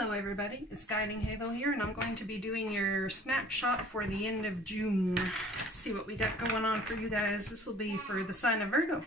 Hello everybody, it's Guidinghalo here, and I'm going to be doing your snapshot for the end of June. Let's see what we got going on for you guys. This will be for the sign of Virgo.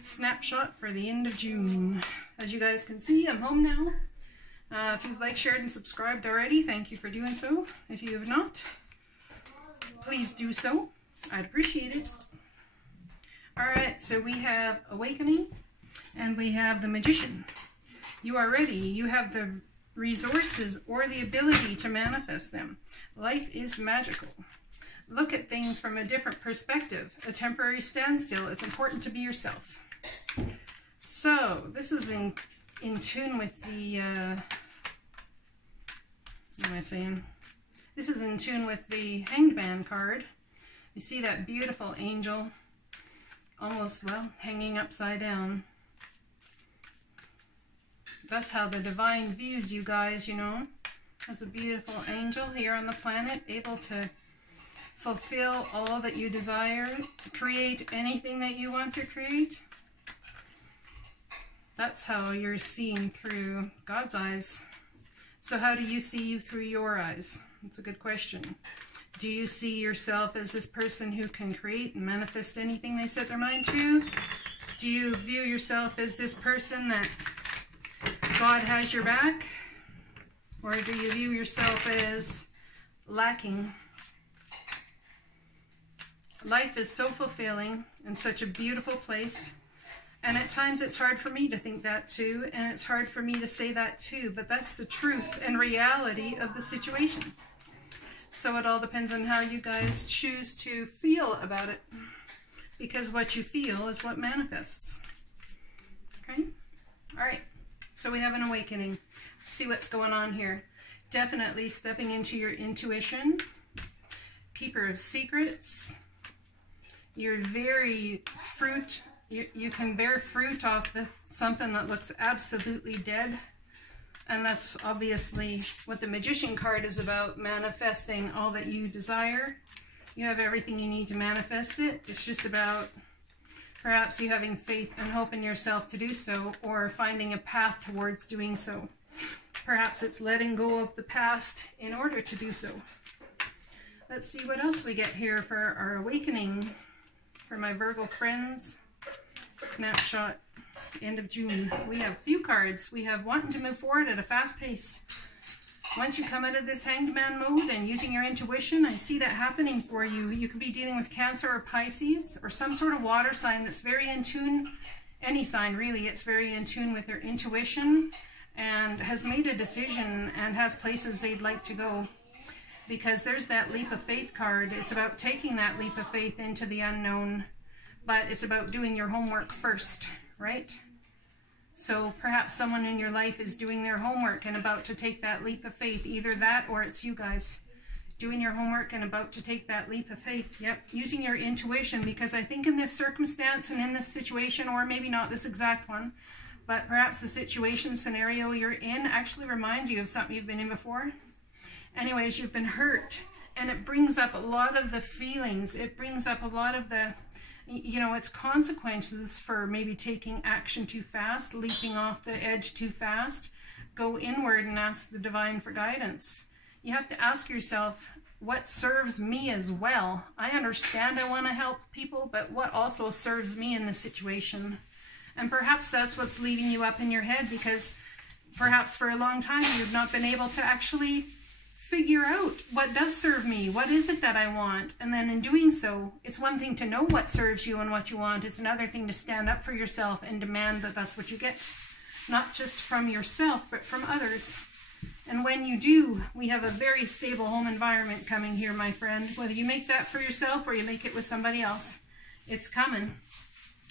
Snapshot for the end of June. As you guys can see, I'm home now. If you've liked, shared, and subscribed already, thank you for doing so. If you have not, please do so. I'd appreciate it. Alright, so we have Awakening, and we have the Magician. You are ready. You have the resources or the ability to manifest them. Life is magical. Look at things from a different perspective. A temporary standstill. It's important to be yourself. So this is in tune with the what am I saying? This is in tune with the Hanged Man card. You see that beautiful angel, almost, well, hanging upside down. That's how the divine views you guys, you know, as a beautiful angel here on the planet, able to fulfill all that you desire, create anything that you want to create. That's how you're seen through God's eyes. So how do you see you through your eyes? That's a good question. Do you see yourself as this person who can create and manifest anything they set their mind to? Do you view yourself as this person that God has your back? Or do you view yourself as lacking? Life is so fulfilling and such a beautiful place. And at times it's hard for me to think that too, and it's hard for me to say that too, but that's the truth and reality of the situation. So it all depends on how you guys choose to feel about it, because what you feel is what manifests. Okay? All right. So we have an awakening. Let's see what's going on here. Definitely stepping into your intuition. Keeper of secrets. You're very fruit. You can bear fruit off something that looks absolutely dead. And that's obviously what the Magician card is about, manifesting all that you desire. You have everything you need to manifest it. It's just about perhaps you having faith and hope in yourself to do so, or finding a path towards doing so. Perhaps it's letting go of the past in order to do so. Let's see what else we get here for our awakening. For my Virgo friends, snapshot, end of June. We have a few cards. We have wanting to move forward at a fast pace. Once you come out of this Hanged Man mode and using your intuition, I see that happening for you. You could be dealing with Cancer or Pisces or some sort of water sign that's very in tune, any sign really, it's very in tune with their intuition and has made a decision and has places they'd like to go. Because there's that leap of faith card. It's about taking that leap of faith into the unknown, but it's about doing your homework first, right? So perhaps someone in your life is doing their homework and about to take that leap of faith. Either that or it's you guys doing your homework and about to take that leap of faith. Yep, using your intuition, because I think in this circumstance and in this situation, or maybe not this exact one, but perhaps the situation, scenario you're in actually reminds you of something you've been in before. Anyways, you've been hurt, and it brings up a lot of the feelings. It brings up a lot of the, you know, it's consequences for maybe taking action too fast, leaping off the edge too fast. Go inward and ask the divine for guidance. You have to ask yourself, what serves me as well? I understand I want to help people, but what also serves me in this situation? And perhaps that's what's leading you up in your head, because perhaps for a long time you've not been able to actually figure out what does serve me, what is it that I want, and then in doing so, it's one thing to know what serves you and what you want, it's another thing to stand up for yourself and demand that that's what you get, not just from yourself, but from others. And when you do, we have a very stable home environment coming here, my friend. Whether you make that for yourself or you make it with somebody else, it's coming.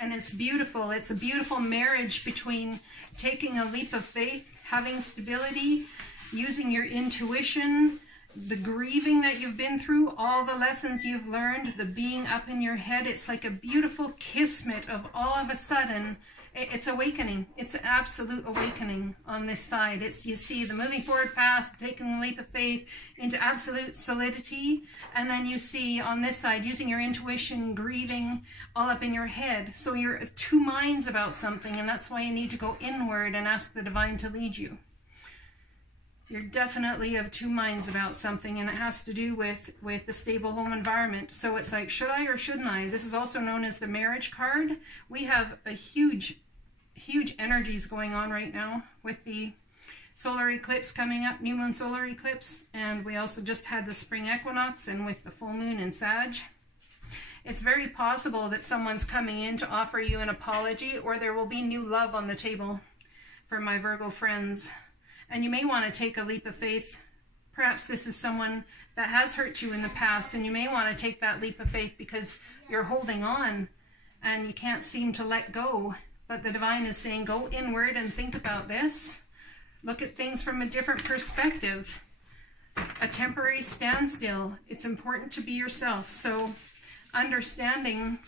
And it's beautiful. It's a beautiful marriage between taking a leap of faith, having stability, using your intuition, the grieving that you've been through, all the lessons you've learned, the being up in your head. It's like a beautiful kismet of all of a sudden, it's awakening. It's an absolute awakening on this side. It's, you see, the moving forward fast, taking the leap of faith into absolute solidity. And then you see on this side, using your intuition, grieving all up in your head. So you're of two minds about something, and that's why you need to go inward and ask the divine to lead you. You're definitely of two minds about something, and it has to do with the stable home environment. So it's like, should I or shouldn't I? This is also known as the marriage card. We have a huge energies going on right now with the solar eclipse coming up, new moon solar eclipse, and we also just had the spring equinox, and with the full moon in Sag. It's very possible that someone's coming in to offer you an apology, or there will be new love on the table for my Virgo friends. And you may want to take a leap of faith. Perhaps this is someone that has hurt you in the past, and you may want to take that leap of faith because you're holding on and you can't seem to let go. But the divine is saying, go inward and think about this. Look at things from a different perspective. A temporary standstill. It's important to be yourself. So understanding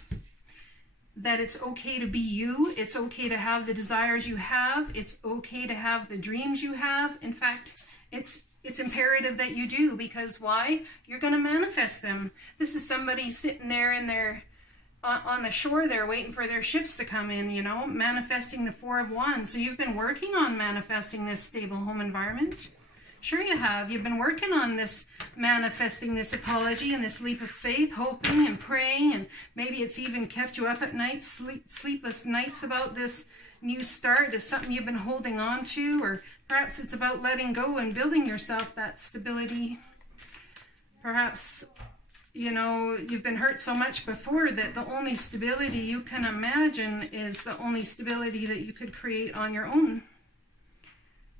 that it's okay to be you, it's okay to have the desires you have, it's okay to have the dreams you have. In fact, it's imperative that you do, because why? You're going to manifest them. This is somebody sitting there in their on the shore there waiting for their ships to come in, you know, manifesting the Four of Wands. So you've been working on manifesting this stable home environment. Sure you have. You've been working on this, manifesting this apology and this leap of faith, hoping and praying, and maybe it's even kept you up at night, sleepless nights about this new start. Is something you've been holding on to, or perhaps it's about letting go and building yourself that stability. Perhaps, you know, you've been hurt so much before that the only stability you can imagine is the only stability that you could create on your own.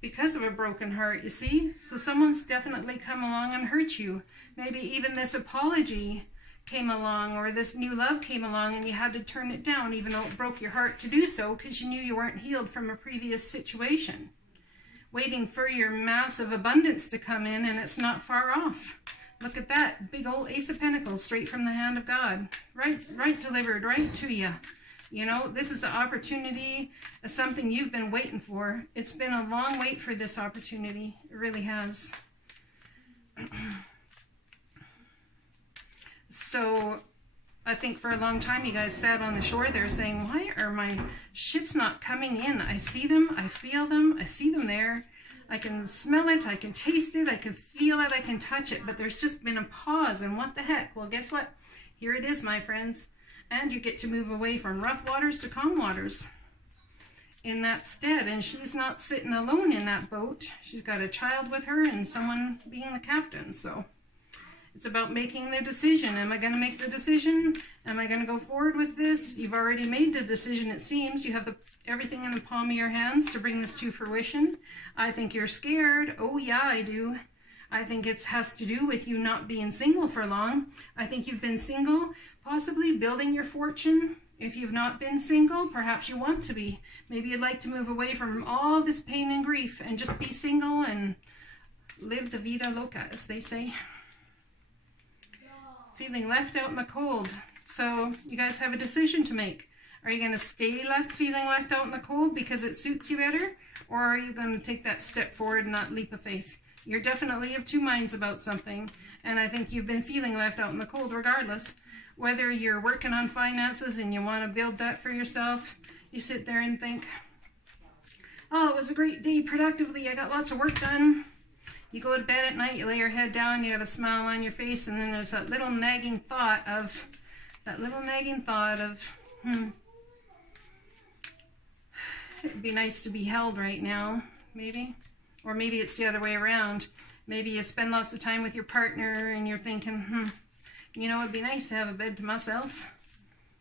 Because of a broken heart, you see? So someone's definitely come along and hurt you. Maybe even this apology came along, or this new love came along, and you had to turn it down, even though it broke your heart to do so, because you knew you weren't healed from a previous situation. Waiting for your massive abundance to come in, and it's not far off. Look at that, big old Ace of Pentacles, straight from the hand of God. Right delivered, right to you. You know, this is an opportunity, something you've been waiting for. It's been a long wait for this opportunity. It really has. So, I think for a long time you guys sat on the shore there saying, why are my ships not coming in? I see them, I feel them, I see them there. I can smell it, I can taste it, I can feel it, I can touch it. But there's just been a pause, and what the heck? Well, guess what? Here it is, my friends. And you get to move away from rough waters to calm waters in that stead. And she's not sitting alone in that boat. She's got a child with her and someone being the captain. So it's about making the decision. Am I going to make the decision? Am I going to go forward with this? You've already made the decision, it seems. You have everything in the palm of your hands to bring this to fruition. I think you're scared. Oh, yeah, I do. I think it has to do with you not being single for long. I think you've been single, possibly building your fortune. If you've not been single, perhaps you want to be. Maybe you'd like to move away from all this pain and grief and just be single and live the vida loca, as they say. Feeling left out in the cold. So you guys have a decision to make. Are you going to stay feeling left out in the cold because it suits you better? Or are you going to take that step forward and that leap of faith? You're definitely of two minds about something. And I think you've been feeling left out in the cold regardless. Whether you're working on finances and you want to build that for yourself, you sit there and think, oh, it was a great day productively. I got lots of work done. You go to bed at night, you lay your head down, you got a smile on your face, and then there's that little nagging thought of, it'd be nice to be held right now, maybe. Or maybe it's the other way around. Maybe you spend lots of time with your partner and you're thinking, you know, it'd be nice to have a bed to myself.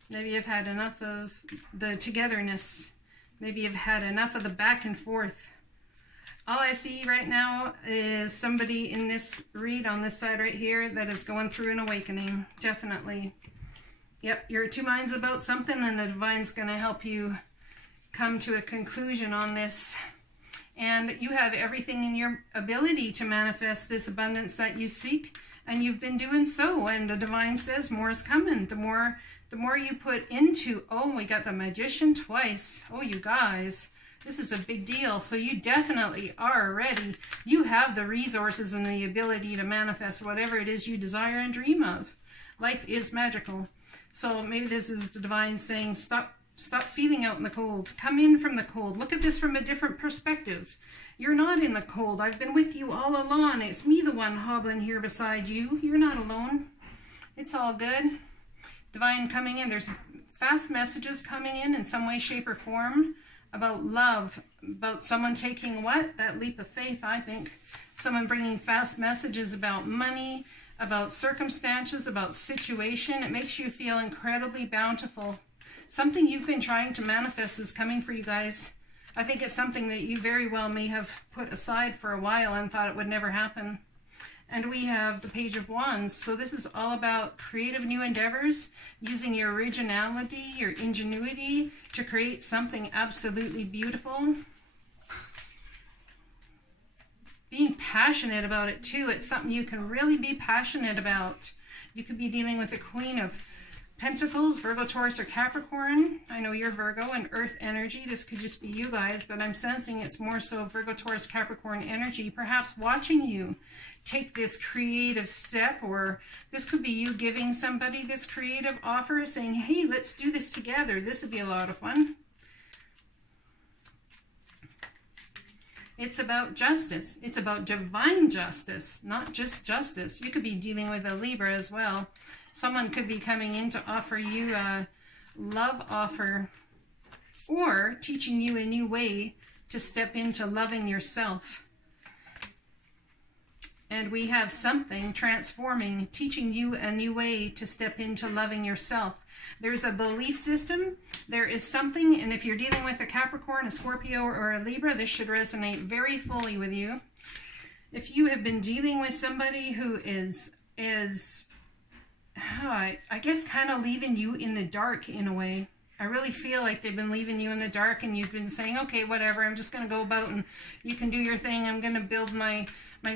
Maybe you've had enough of the togetherness. Maybe you've had enough of the back and forth. All I see right now is somebody in this read on this side right here that is going through an awakening. Definitely. Yep, you're two minds about something, and the divine's going to help you come to a conclusion on this. And you have everything in your ability to manifest this abundance that you seek, and you've been doing so. And the divine says more is coming. The more you put into, oh, we got the Magician twice. Oh, you guys, this is a big deal. So you definitely are ready. You have the resources and the ability to manifest whatever it is you desire and dream of. Life is magical. So maybe this is the divine saying, stop Stop feeling out in the cold. Come in from the cold. Look at this from a different perspective. You're not in the cold. I've been with you all along. It's me, the one hobbling here beside you. You're not alone. It's all good. Divine coming in. There's fast messages coming in some way, shape, or form about love, about someone taking what? That leap of faith, I think. Someone bringing fast messages about money, about circumstances, about situation. It makes you feel incredibly bountiful. Something you've been trying to manifest is coming for you guys. I think it's something that you very well may have put aside for a while and thought it would never happen. And we have the Page of Wands. So this is all about creative new endeavors, using your originality, your ingenuity to create something absolutely beautiful. Being passionate about it too. It's something you can really be passionate about. You could be dealing with the Queen of Pentacles, Virgo, Taurus, or Capricorn. I know you're Virgo and Earth energy. This could just be you guys, but I'm sensing it's more so Virgo, Taurus, Capricorn energy, perhaps watching you take this creative step, or this could be you giving somebody this creative offer, saying, hey, let's do this together. This would be a lot of fun. It's about justice. It's about divine justice, not just justice. You could be dealing with a Libra as well. Someone could be coming in to offer you a love offer, or teaching you a new way to step into loving yourself. And we have something transforming, teaching you a new way to step into loving yourself. There's a belief system. There is something, and if you're dealing with a Capricorn, a Scorpio, or a Libra, this should resonate very fully with you. If you have been dealing with somebody who is I guess kind of leaving you in the dark in a way. I really feel like they've been leaving you in the dark, and you've been saying, okay, whatever, I'm just going to go about and you can do your thing. I'm going to build my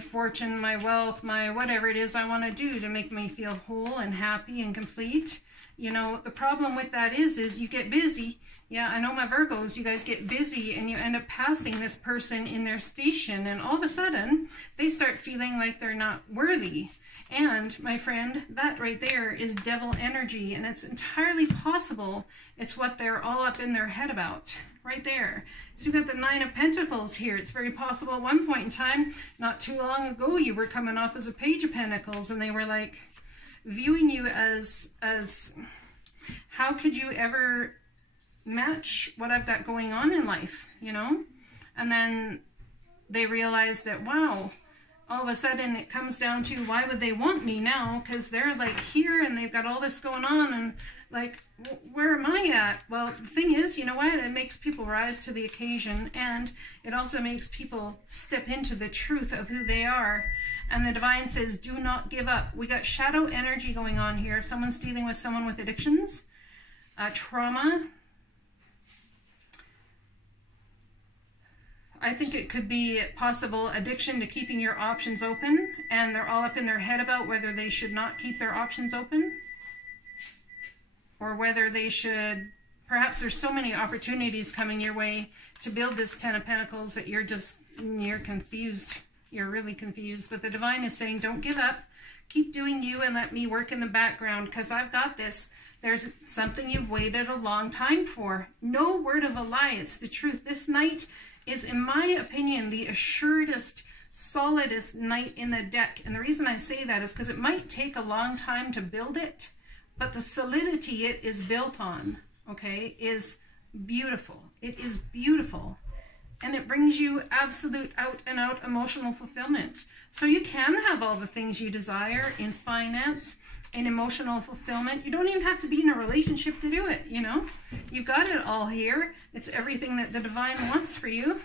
fortune, my wealth, my whatever it is I want to do to make me feel whole and happy and complete. You know, the problem with that is you get busy. Yeah, I know my Virgos, you guys get busy and you end up passing this person in their station, and all of a sudden they start feeling like they're not worthy. And my friend, that right there is devil energy, and it's entirely possible it's what they're all up in their head about right there. So you've got the Nine of Pentacles here. It's very possible at one point in time, not too long ago, you were coming off as a Page of Pentacles, and they were like viewing you as how could you ever match what I've got going on in life, you know? And then they realized that, wow, all of a sudden it comes down to, why would they want me now? Because they're like here and they've got all this going on, and like, where am I at? Well, the thing is, you know what? It makes people rise to the occasion, and it also makes people step into the truth of who they are. And the divine says, do not give up. We got shadow energy going on here. If someone's dealing with someone with addictions, trauma, I think it could be possible addiction to keeping your options open, and they're all up in their head about whether they should not keep their options open, or whether they should. Perhaps there's so many opportunities coming your way to build this Ten of Pentacles that you're confused. You're really confused. But the divine is saying, don't give up. Keep doing you and let me work in the background, because I've got this. There's something you've waited a long time for. No word of a lie. It's the truth. This night is, in my opinion, the assuredest, solidest night in the deck. And the reason I say that is because it might take a long time to build it, but the solidity it is built on, okay, is beautiful. It is beautiful. And it brings you absolute out-and-out emotional fulfillment. So you can have all the things you desire in finance, in emotional fulfillment. You don't even have to be in a relationship to do it, you know. You've got it all here. It's everything that the divine wants for you.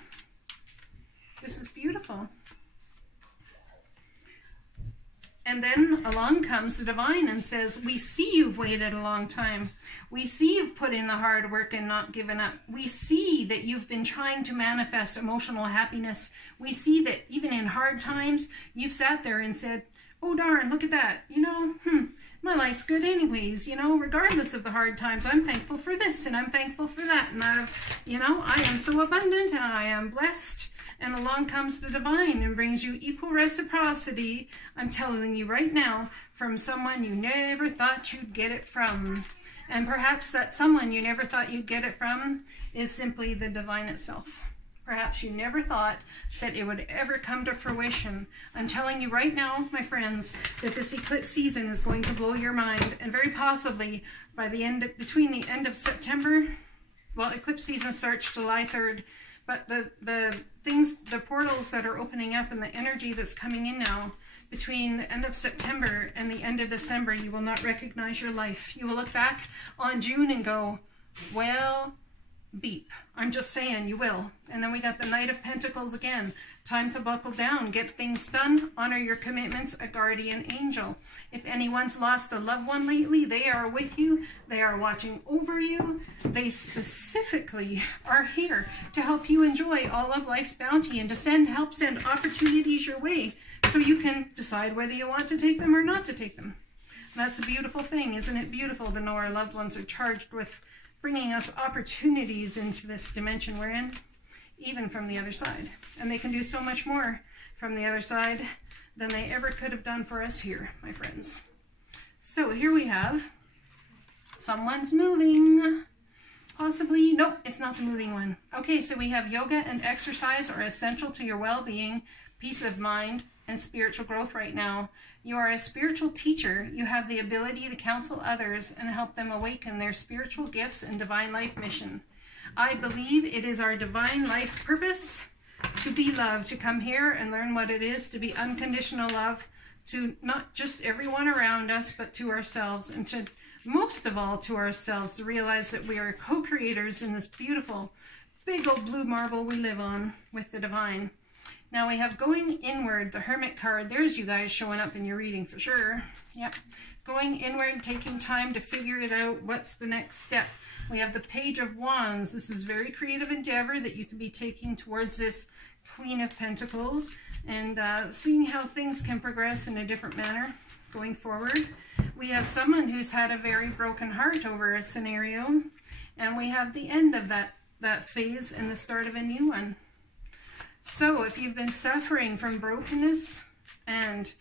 This is beautiful. And then along comes the divine and says, we see you've waited a long time. We see you've put in the hard work and not given up. We see that you've been trying to manifest emotional happiness. We see that even in hard times, you've sat there and said, oh darn, look at that. You know, my life's good anyways. You know, regardless of the hard times, I'm thankful for this and I'm thankful for that. And I am so abundant and I am blessed. And along comes the divine and brings you equal reciprocity, I'm telling you right now, from someone you never thought you'd get it from. And perhaps that someone you never thought you'd get it from is simply the divine itself. Perhaps you never thought that it would ever come to fruition. I'm telling you right now, my friends, that this eclipse season is going to blow your mind, and very possibly by the end of, between the end of September, well, eclipse season starts July 3rd, but the portals that are opening up and the energy that's coming in now, between the end of September and the end of December, you will not recognize your life. You will look back on June and go, well, beep. I'm just saying, you will. And then we got the Knight of Pentacles again. Time to buckle down, get things done, honor your commitments, a guardian angel. If anyone's lost a loved one lately, they are with you. They are watching over you. They specifically are here to help you enjoy all of life's bounty and to help send opportunities your way so you can decide whether you want to take them or not to take them. And that's a beautiful thing. Isn't it beautiful to know our loved ones are charged with bringing us opportunities into this dimension we're in, even from the other side. And they can do so much more from the other side than they ever could have done for us here, my friends. So here we have someone's moving. Possibly, nope, it's not the moving one. Okay, so we have yoga and exercise are essential to your well-being, peace of mind, and spiritual growth right now. You are a spiritual teacher. You have the ability to counsel others and help them awaken their spiritual gifts and divine life mission. I believe it is our divine life purpose to be loved, to come here and learn what it is to be unconditional love to not just everyone around us, but to ourselves, and to most of all to ourselves, to realize that we are co-creators in this beautiful big old blue marble we live on with the divine. Now we have going inward, the Hermit card. There's you guys showing up in your reading for sure. Yep. Going inward, taking time to figure it out. What's the next step? We have the Page of Wands. This is very creative endeavor that you could be taking towards this Queen of Pentacles and seeing how things can progress in a different manner going forward. We have someone who's had a very broken heart over a scenario, and we have the end of that phase and the start of a new one. So if you've been suffering from brokenness and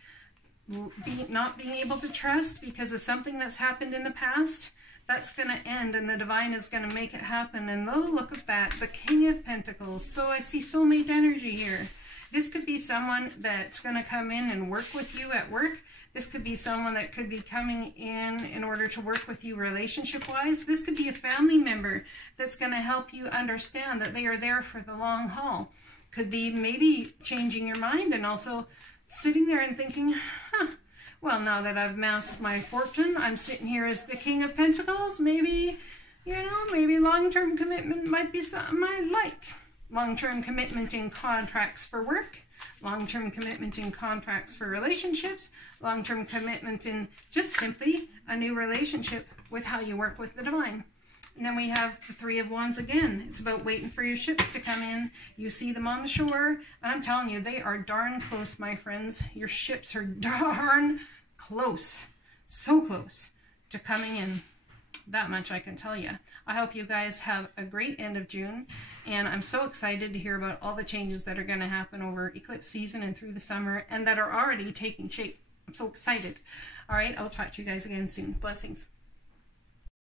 not being able to trust because of something that's happened in the past, that's going to end, and the divine is going to make it happen. And oh, look at that, the King of Pentacles. So I see soulmate energy here. This could be someone that's going to come in and work with you at work. This could be someone that could be coming in order to work with you relationship-wise. This could be a family member that's going to help you understand that they are there for the long haul. Could be maybe changing your mind and also sitting there and thinking, well, now that I've amassed my fortune, I'm sitting here as the King of Pentacles. Maybe, you know, maybe long-term commitment might be something I like. Long-term commitment in contracts for work, long-term commitment in contracts for relationships, long-term commitment in just simply a new relationship with how you work with the divine. And then we have the Three of Wands again. It's about waiting for your ships to come in. You see them on the shore, and I'm telling you, they are darn close, my friends. Your ships are darn close, so close to coming in. That much I can tell you. I hope you guys have a great end of June, and I'm so excited to hear about all the changes that are going to happen over eclipse season and through the summer, and that are already taking shape. I'm so excited. All right, I'll talk to you guys again soon. Blessings.